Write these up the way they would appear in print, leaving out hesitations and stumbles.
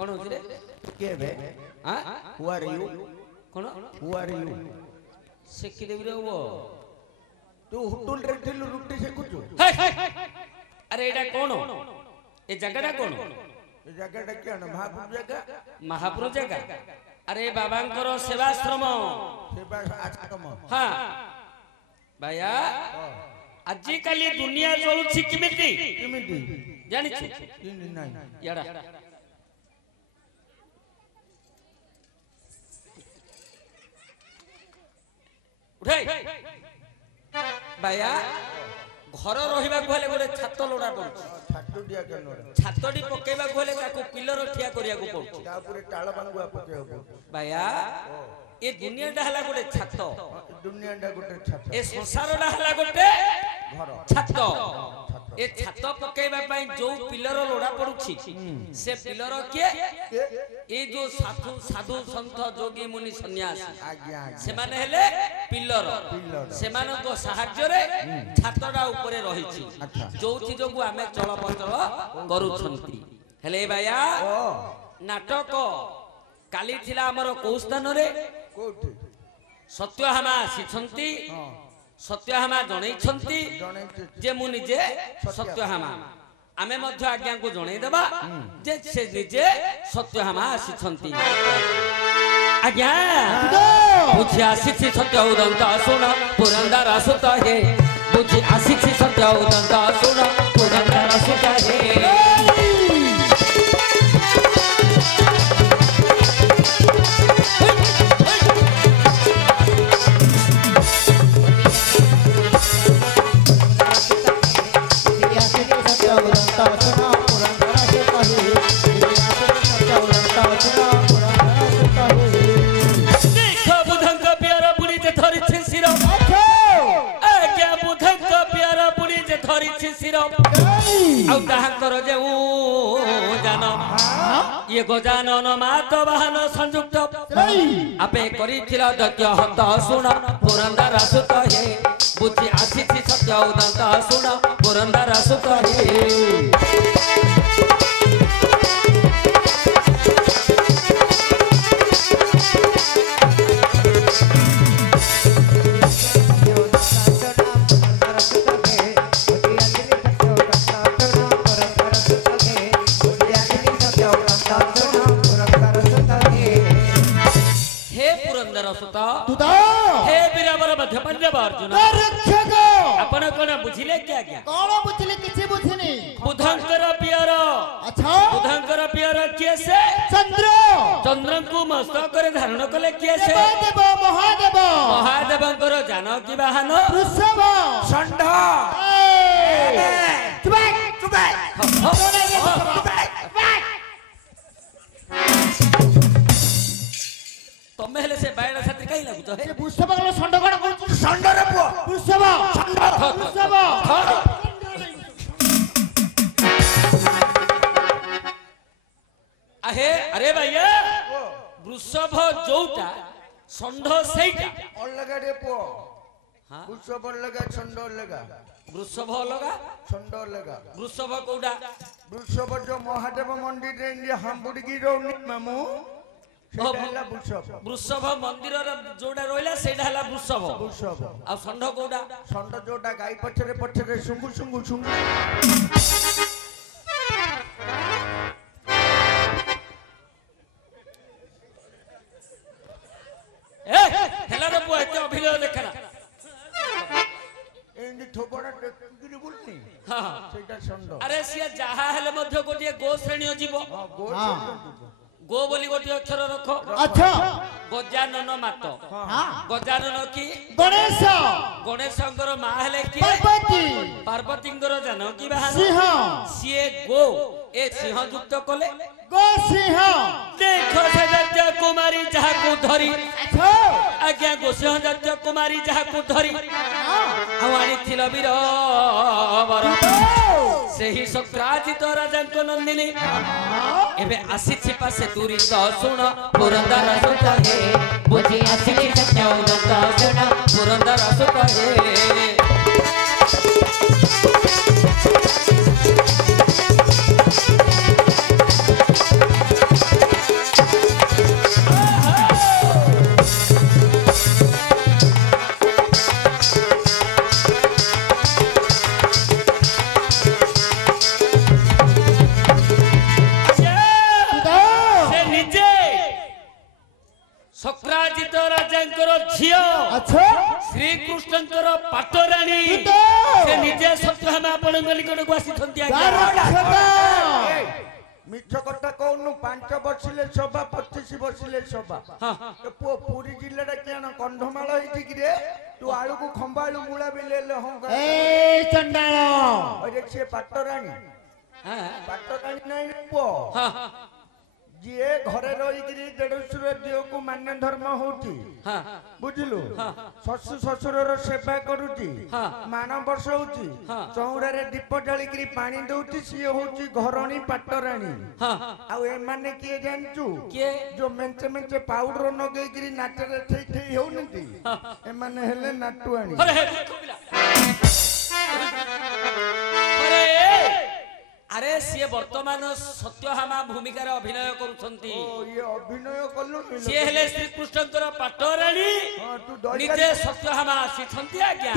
कौन होची रे के बे हां हु आर यू कौन हु आर यू सेकी देबी रे वो तू होटल रे थिलु रुटी से कुछ अरे एटा कौन ए जगहटा कौन ए जगहटा केन महापुर जगह अरे बाबांकर सेवाश्रम आश्रम हां भैया आजि काली दुनिया चलुछि किमिति जानि छु नहीं याडा उठाई भैया घर रहिबा को हेले गोटे छात लोडा पड़छ छातडी पकेबा को हेले ताको पिलर ठिया करिया को पड़छ ता पूरे टाळ बांगुआ पकेबो भैया ए दुनिया दा हला गोटे छात दुनिया दा गोटे छात ए संसार दा हला गोटे घर छात ए छात पकेबा पई जो पिलर लोडा पड़ुछि से पिलर के ए जो साधु साधु संत जोगी मुनि सन्यासी आज्ञा से माने हेले पिलर से माने को सहाय्य रे छातडा ऊपर रहिछि जोथि जोगु आमे चल पचल करूछंती हेले भैया नाटक काली थिला हमर को स्थान रे कोठी सत्यहामा आसीछंती सत्यहामा जणैछंती जे मु निजे सत्यहामा आमे मध्य आज्ञा को जणै देबा जे से निजे सत्यहामा आसीछंती आज्ञा बुझि आसीछि सत्य उदंत सुन पुरंदर सुत हे बुझि आसीछि सत्य उदंत सुन पुरंदर सुत हे ये गजानन मात वाहन संयुक्त आपे करिथिला दत्य हत सुन पुरंदर सुत हे बुद्धि आसीछि सत्य उदंत सुन पुरंदर सुत हे हे वीरवर मध्य पंजाब अर्जुन रक्षक अपन कोन बुझिले क्या क्या कोन बुझिले किछि बुझिनी बुधंकर पियर अच्छा बुधंकर पियर के से चंद्र चंद्र को मस्तक करे धारण कले के से देव महादेव महादेवंकर जानकी वाहन वृषभ षंढ तमे हेले से बायडा छात्री काई लागु तो हे वृषभ गलो षंढ कोन कहू षंढ रे पुओ वृषभ वृषभ आहे अरे भैया वृषभ जोटा षंढ सेटा अलगा रे पुओ हां वृषभ अलगा षंढ अलगा वृषभ अलगा षंढ अलगा वृषभ कोडा वृषभ जो महादेव मंदिर रे हमबुडी की रोनी मामू वृषभ मंदिर जोड़ा रोइला सेडा हला वृषभ वृषभ आ षंढ कोडा षंढ जोटा गाई पछरे पछरे सुंगु सुंगु सुंगु ए हेला रे पुआ के अभिनय देखला एंडी थोबड़ा टेकिरी बोलनी हां सेटा षंढ अरे सिया जहा हेले मध्य गोटिए गो श्रेणी जीव हां गो श्रेणी गो बोली गोटे अक्षर रखो अच्छा गजानन मात हां गजानन की गणेश गणेशंकर मा हेले की पार्वती पार्वतींकर जानकी वाहन सिंह सिए गो ए सिंह युक्त कले गो सिंह देखो से दत्त कुमारी जहा को धरी अच्छा आज्ञा गो सिंह दत्त कुमारी जहा को धरी आवाणी थिल वीर वर सेही सत्राजित राजांक नंदिनी एबे आसीछि पासे दूरी तो सुन पुरंदर सुत हे बुझि आसीछि सत्य उदंत सुन पुरंदर सुत हे ଶ୍ରୀକୃଷ୍ଣଙ୍କର ପାଟରାଣୀ ସେ ନିଜେ ସତ୍ୟଭାମା ଆପଣଙ୍କ ନିକଟକୁ ଆସିଛନ୍ତି ଆଜ୍ଞା। ମିଛ କଥା କହୁନୁ 5 ବସିଲେ ସଭା 25 ବସିଲେ ସଭା ପୁଅ ପୁରୀ ଜିଲ୍ଲାଟା କିଆଣ କନ୍ଧମାଳ ହେଇଛି କି ରେ ତୁ ଆଳୁକୁ ଖମ୍ବାଳୁ ମୁଳା ବିଲେଲେ ହଙ୍କା ଏ ଚଣ୍ଡାଳ ଅରେ ସିଏ ପାଟରାଣୀ ନାଇଁ ରେ ପୁଅ ଯିଏ ଘରେ ରହିକିରି ଦେଢଶୁର ଝିଅକୁ ମାନେ ଧର୍ମ ହଉଛି ବୁଝିଲୁ ଶାଶୁ ଶ୍ୱଶୁରର ସେବା କରୁଛି ମାଣ ବସଉଛି ଚଉରାରେ ଦୀପ ଜାଳିକିରି ପାଣି ଦଉଛି ସିଏ ହଉଛି ଘରଣୀ ପାଟରାଣୀ ଆଉ ଏମାନେ କିଏ ଜାଣିଛୁ ଯୋଉ ମେଞ୍ଚେ ମେଞ୍ଚେ ପାଉଡର ନଗେଇକିରି ନାଚରେ ଠେଇ ଠେଇ ହଉନାହାନ୍ତି ଏମାନେ ହେଲେ ନାଟୁଆଣୀ। ଆରେ ସିଏ ବର୍ତ୍ତମାନ ସତ୍ୟଭାମା ଭୂମିକାରେ ଅଭିନୟ କରୁଛନ୍ତି। ସିଏ ହେଲେ ଶ୍ରୀକୃଷ୍ଣଙ୍କର ପାଟରାଣୀ ନିଜେ ସତ୍ୟଭାମା ଆସିଛନ୍ତି ଆଜ୍ଞା।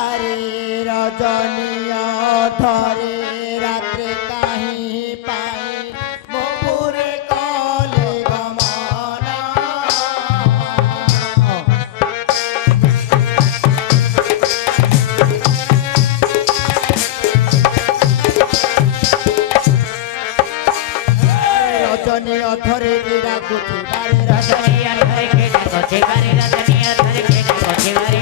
ଆରେ ରଜନୀୟ ଧରେ ରାତ୍ରେ କାହିଁ ପାଇ ମୋରେ କଲେ ଗମନା रजनी अधरे गिरा गुथी बारे रजनी अधरे गिरा गुथी बारे रजनी अधरे गिरा गुथी बारे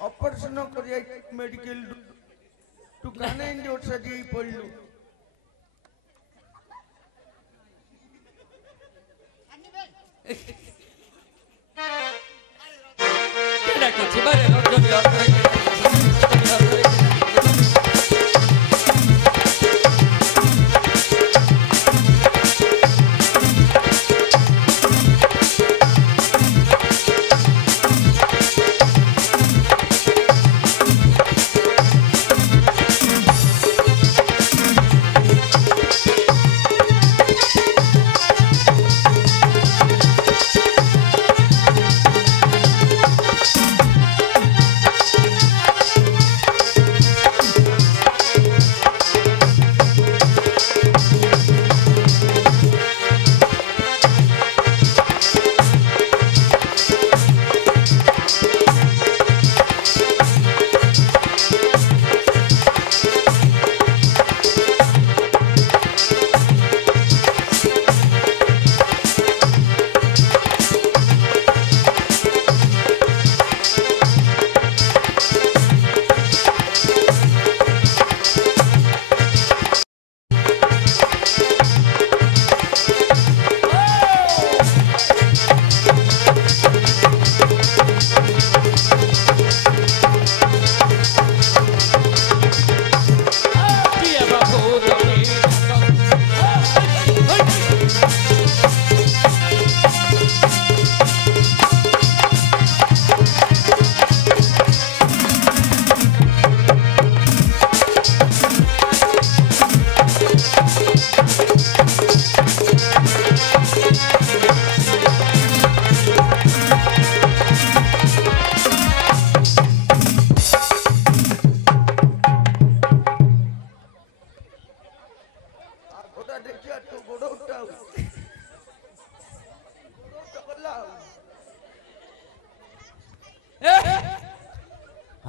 ऑपरेशन कर मेडिकल तू काने जोर सजी पड़लू केडा कछि बारे रोड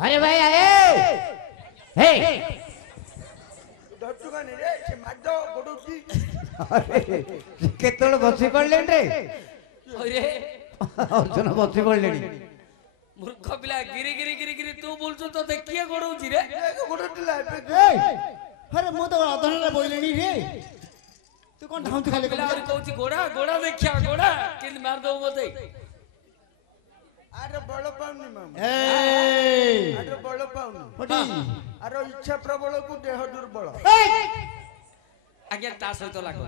अरे भाई आए हे ଧରୁଚୁଗାନି ରେ ସେ ମାଡ ଗୋଡୁଛି କେତେବେଳେ ବସି ପଡିଲେଣି ରେ ଓରେ ଅର୍ଜୁନ ବସି ପଡିଲେଣି ମୂର୍ଖ ପିଲା ଗିରି ଗିରି ଗିରି ଗିରି ତୁ ବୁଲଛୁ ତ ଦେଖିଏ ଗୋଡଉଛି ରେ ଗୋଡୁଥିଲା अरे मु तो अधन बोलेनी रे तू कौन ढाउत खाली ପିଲା ଆହୁରି କହୁଛି ଗୋଡା ଗୋଡା ଦେଖିଆ ଗୋଡା କେମିତି ମାରିଦବ ମତେ ଆରେ ବଳ ପାଉନି ମାମୁ ए ଆରେ ବଳ ପାଉନି ओटी ଆର ଇଚ୍ଛା ପ୍ରବଳକୁ ଦେହ ଦୁର୍ବଳ ଆଜ୍ଞା ତା ସହିତ ଲାଗ